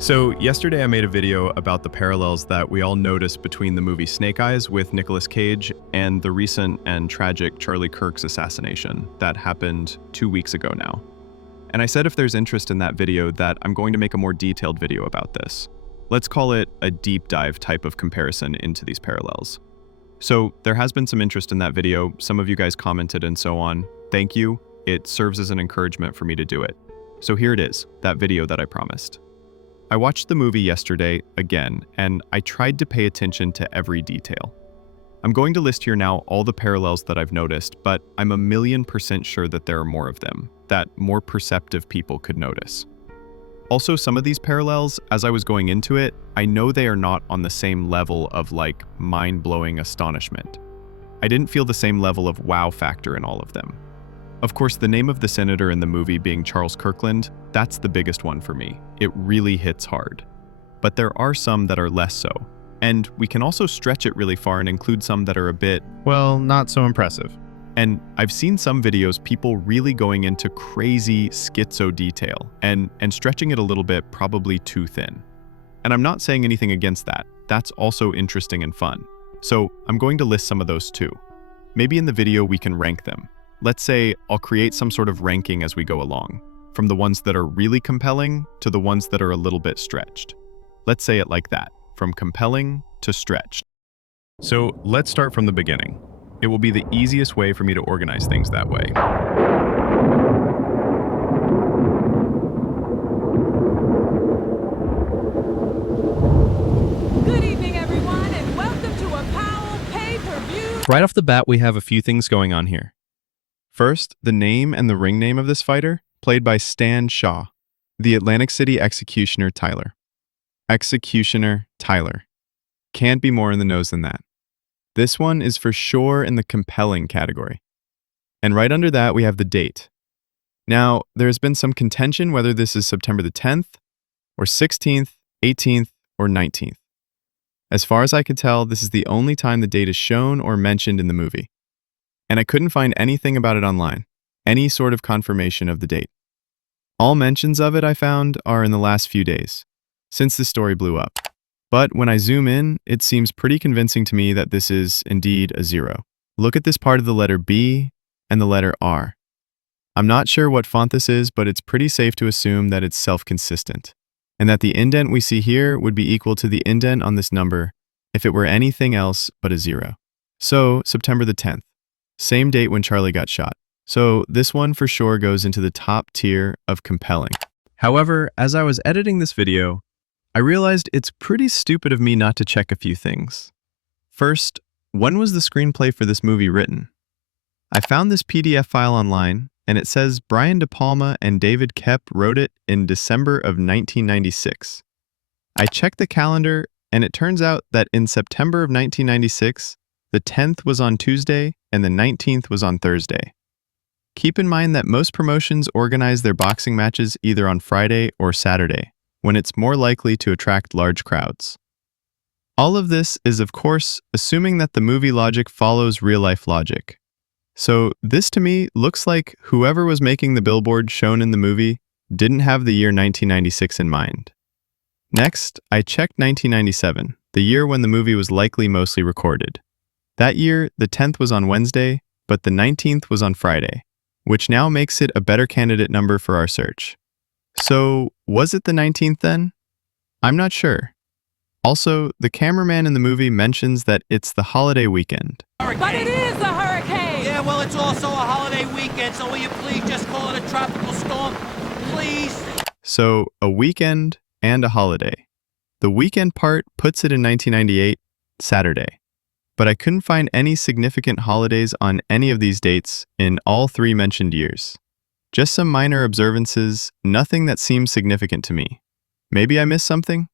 So yesterday I made a video about the parallels that we all notice between the movie Snake Eyes with Nicolas Cage and the recent and tragic Charlie Kirk's assassination that happened 2 weeks ago now. And I said if there's interest in that video that I'm going to make a more detailed video about this. Let's call it a deep dive type of comparison into these parallels. So there has been some interest in that video, some of you guys commented and so on. Thank you, it serves as an encouragement for me to do it. So here it is, that video that I promised. I watched the movie yesterday again, and I tried to pay attention to every detail. I'm going to list here now all the parallels that I've noticed, but I'm 1,000,000% sure that there are more of them, that more perceptive people could notice. Also, some of these parallels, as I was going into it, I know they are not on the same level of like mind-blowing astonishment. I didn't feel the same level of wow factor in all of them. Of course, the name of the senator in the movie being Charles Kirkland, that's the biggest one for me. It really hits hard. But there are some that are less so. And we can also stretch it really far and include some that are a bit, well, not so impressive. And I've seen some videos people really going into crazy schizo detail and stretching it a little bit probably too thin. And I'm not saying anything against that. That's also interesting and fun. So I'm going to list some of those too. Maybe in the video we can rank them. Let's say I'll create some sort of ranking as we go along, from the ones that are really compelling to the ones that are a little bit stretched. Let's say it like that, from compelling to stretched. So let's start from the beginning. It will be the easiest way for me to organize things that way. Good evening, everyone, and welcome to a Powell pay-per-view. Right off the bat, we have a few things going on here. First, the name and the ring name of this fighter, played by Stan Shaw, the Atlantic City Executioner Tyler. Executioner Tyler. Can't be more in the nose than that. This one is for sure in the compelling category. And right under that, we have the date. Now, there's been some contention whether this is September the 10th, or 16th, 18th, or 19th. As far as I could tell, this is the only time the date is shown or mentioned in the movie. And I couldn't find anything about it online, any sort of confirmation of the date. All mentions of it I found are in the last few days, since the story blew up. But when I zoom in, it seems pretty convincing to me that this is indeed a 0. Look at this part of the letter B and the letter R. I'm not sure what font this is, but it's pretty safe to assume that it's self-consistent, and that the indent we see here would be equal to the indent on this number if it were anything else but a 0. So, September the 10th. Same date when Charlie got shot. So this one for sure goes into the top tier of compelling. However, as I was editing this video, I realized it's pretty stupid of me not to check a few things. First, when was the screenplay for this movie written? I found this PDF file online, and it says Brian de Palma and David Koepp wrote it in December of 1996. I checked the calendar, and it turns out that in September of 1996, the 10th was on Tuesday, and the 19th was on Thursday. Keep in mind that most promotions organize their boxing matches either on Friday or Saturday, when it's more likely to attract large crowds. All of this is, of course, assuming that the movie logic follows real-life logic. So this to me looks like whoever was making the billboard shown in the movie didn't have the year 1996 in mind. Next, I checked 1997, the year when the movie was likely mostly recorded. That year, the 10th was on Wednesday, but the 19th was on Friday, which now makes it a better candidate number for our search. So, was it the 19th then? I'm not sure. Also, the cameraman in the movie mentions that it's the holiday weekend. But it is a hurricane! Yeah, well, it's also a holiday weekend, so will you please just call it a tropical storm? Please? So, a weekend and a holiday. The weekend part puts it in 1998, Saturday. But I couldn't find any significant holidays on any of these dates in all 3 mentioned years. Just some minor observances, nothing that seems significant to me. Maybe I missed something?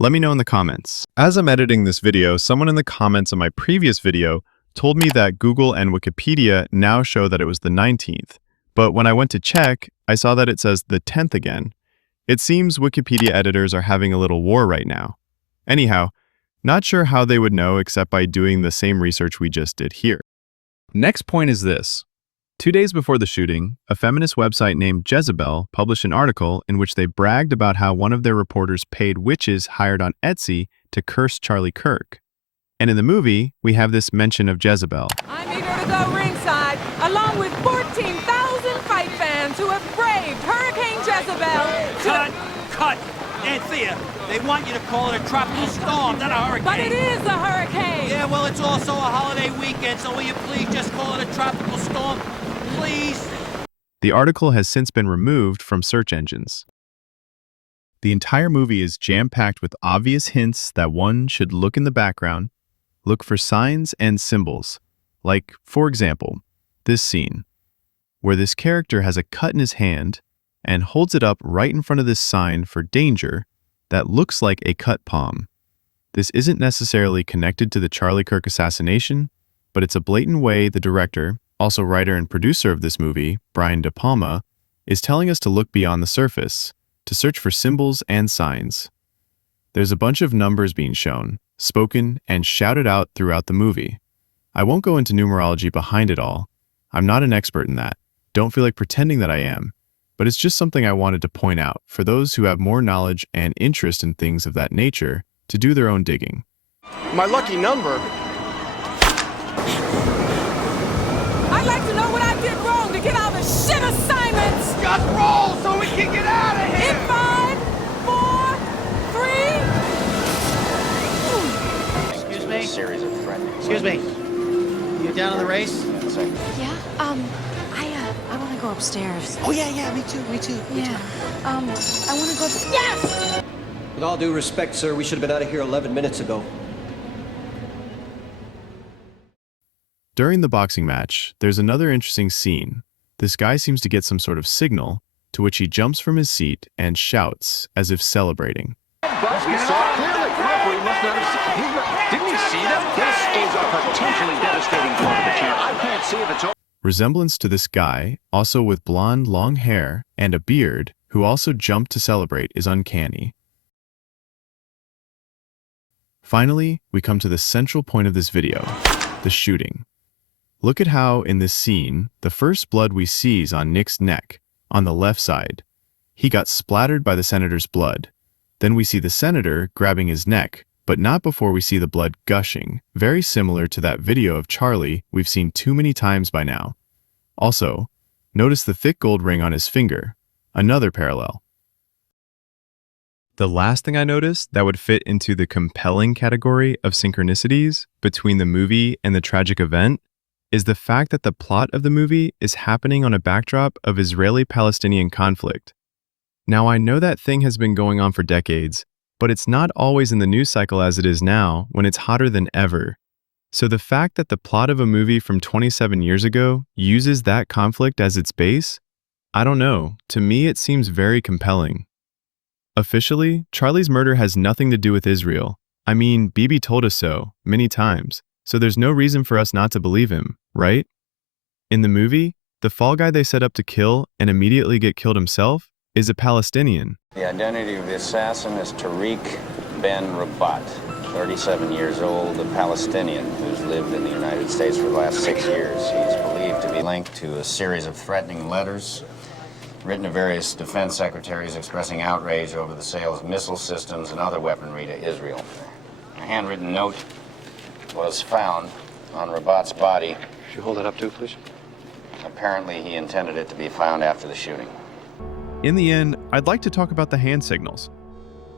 Let me know in the comments. As I'm editing this video, someone in the comments on my previous video told me that Google and Wikipedia now show that it was the 19th, but when I went to check, I saw that it says the 10th again. It seems Wikipedia editors are having a little war right now. Anyhow, not sure how they would know except by doing the same research we just did here. Next point is this. 2 days before the shooting, a feminist website named Jezebel published an article in which they bragged about how one of their reporters paid witches hired on Etsy to curse Charlie Kirk. And in the movie, we have this mention of Jezebel. I'm eager to go ringside, along with 14,000 fight fans who have braved Hurricane Jezebel. Cut! Anthea, they want you to call it a tropical storm, not a hurricane. But it is a hurricane! Yeah, well, it's also a holiday weekend, so will you please just call it a tropical storm? Please? The article has since been removed from search engines. The entire movie is jam-packed with obvious hints that one should look in the background, look for signs and symbols. Like, for example, this scene, where this character has a cut in his hand and holds it up right in front of this sign for danger that looks like a cut palm. This isn't necessarily connected to the Charlie Kirk assassination, but it's a blatant way the director, also writer and producer of this movie, Brian de Palma, is telling us to look beyond the surface, to search for symbols and signs. There's a bunch of numbers being shown, spoken, and shouted out throughout the movie. I won't go into numerology behind it all. I'm not an expert in that. Don't feel like pretending that I am. But it's just something I wanted to point out for those who have more knowledge and interest in things of that nature to do their own digging. My lucky number? I'd like to know what I did wrong to get all the shit assignments! Just roll so we can get out of here! In 5, 4, 3... Excuse me? Series of threatening. Excuse me. You down on the race? Yeah, I want to go upstairs. Oh, yeah, me too. Yeah, I want to go Yes! With all due respect, sir, we should have been out of here 11 minutes ago. During the boxing match, there's another interesting scene. This guy seems to get some sort of signal, to which he jumps from his seat and shouts as if celebrating. We saw it clearly. The referee must not have seen. Didn't he see that? This is a potentially devastating blow to the champ. I can't see if it's over. Resemblance to this guy, also with blonde, long hair and a beard, who also jumped to celebrate, is uncanny. Finally, we come to the central point of this video, the shooting. Look at how, in this scene, the first blood we see is on Nick's neck, on the left side. He got splattered by the senator's blood. Then we see the senator grabbing his neck, but not before we see the blood gushing, very similar to that video of Charlie we've seen too many times by now. Also, notice the thick gold ring on his finger, another parallel. The last thing I noticed that would fit into the compelling category of synchronicities between the movie and the tragic event is the fact that the plot of the movie is happening on a backdrop of Israeli-Palestinian conflict. Now, I know that thing has been going on for decades, but it's not always in the news cycle as it is now, when it's hotter than ever. So the fact that the plot of a movie from 27 years ago uses that conflict as its base, I don't know, to me it seems very compelling. Officially, Charlie's murder has nothing to do with Israel. I mean, Bibi told us so, many times, so there's no reason for us not to believe him, right? In the movie, the fall guy they set up to kill and immediately get killed himself is a Palestinian. The identity of the assassin is Tariq Ben Rabat, 37 years old, a Palestinian who's lived in the United States for the last 6 years. He's believed to be linked to a series of threatening letters written to various defense secretaries expressing outrage over the sale of missile systems and other weaponry to Israel. A handwritten note was found on Rabat's body. Could you hold that up too, please? Apparently, he intended it to be found after the shooting. In the end, I'd like to talk about the hand signals.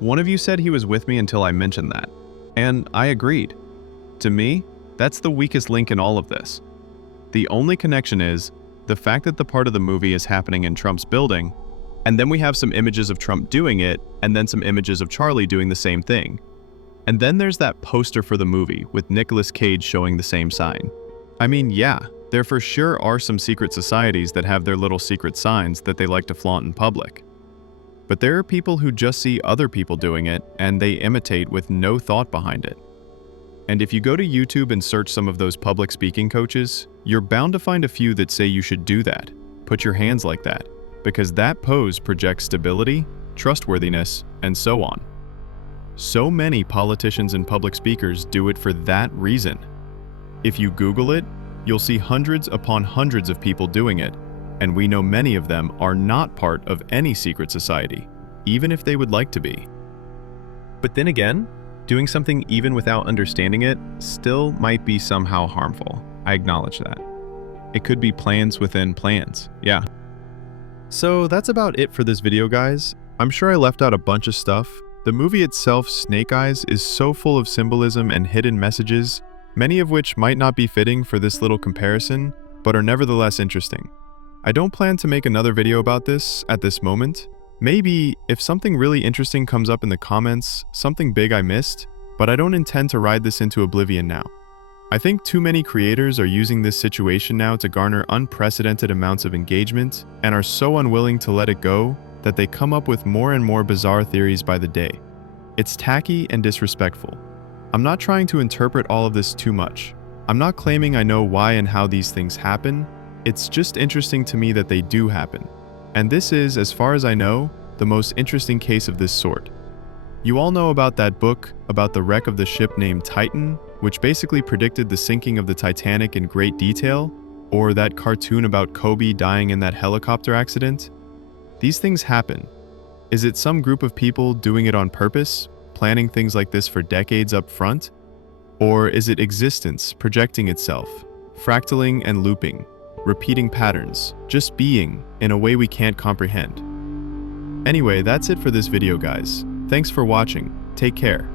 One of you said he was with me until I mentioned that, and I agreed. To me, that's the weakest link in all of this. The only connection is the fact that the part of the movie is happening in Trump's building, and then we have some images of Trump doing it, and then some images of Charlie doing the same thing. And then there's that poster for the movie with Nicolas Cage showing the same sign. I mean, yeah, there for sure are some secret societies that have their little secret signs that they like to flaunt in public. But there are people who just see other people doing it and they imitate with no thought behind it. And if you go to YouTube and search some of those public speaking coaches, you're bound to find a few that say you should do that, put your hands like that, because that pose projects stability, trustworthiness, and so on. So many politicians and public speakers do it for that reason. If you Google it, you'll see hundreds upon hundreds of people doing it, and we know many of them are not part of any secret society, even if they would like to be. But then again, doing something even without understanding it still might be somehow harmful. I acknowledge that. It could be plans within plans, yeah. So that's about it for this video, guys. I'm sure I left out a bunch of stuff. The movie itself, Snake Eyes, is so full of symbolism and hidden messages, many of which might not be fitting for this little comparison, but are nevertheless interesting. I don't plan to make another video about this at this moment. Maybe if something really interesting comes up in the comments, something big I missed, but I don't intend to ride this into oblivion now. I think too many creators are using this situation now to garner unprecedented amounts of engagement and are so unwilling to let it go that they come up with more and more bizarre theories by the day. It's tacky and disrespectful. I'm not trying to interpret all of this too much. I'm not claiming I know why and how these things happen. It's just interesting to me that they do happen. And this is, as far as I know, the most interesting case of this sort. You all know about that book about the wreck of the ship named Titan, which basically predicted the sinking of the Titanic in great detail, or that cartoon about Kobe dying in that helicopter accident? These things happen. Is it some group of people doing it on purpose, planning things like this for decades up front? Or is it existence projecting itself, fractaling and looping, repeating patterns, just being in a way we can't comprehend? Anyway, that's it for this video, guys. Thanks for watching. Take care.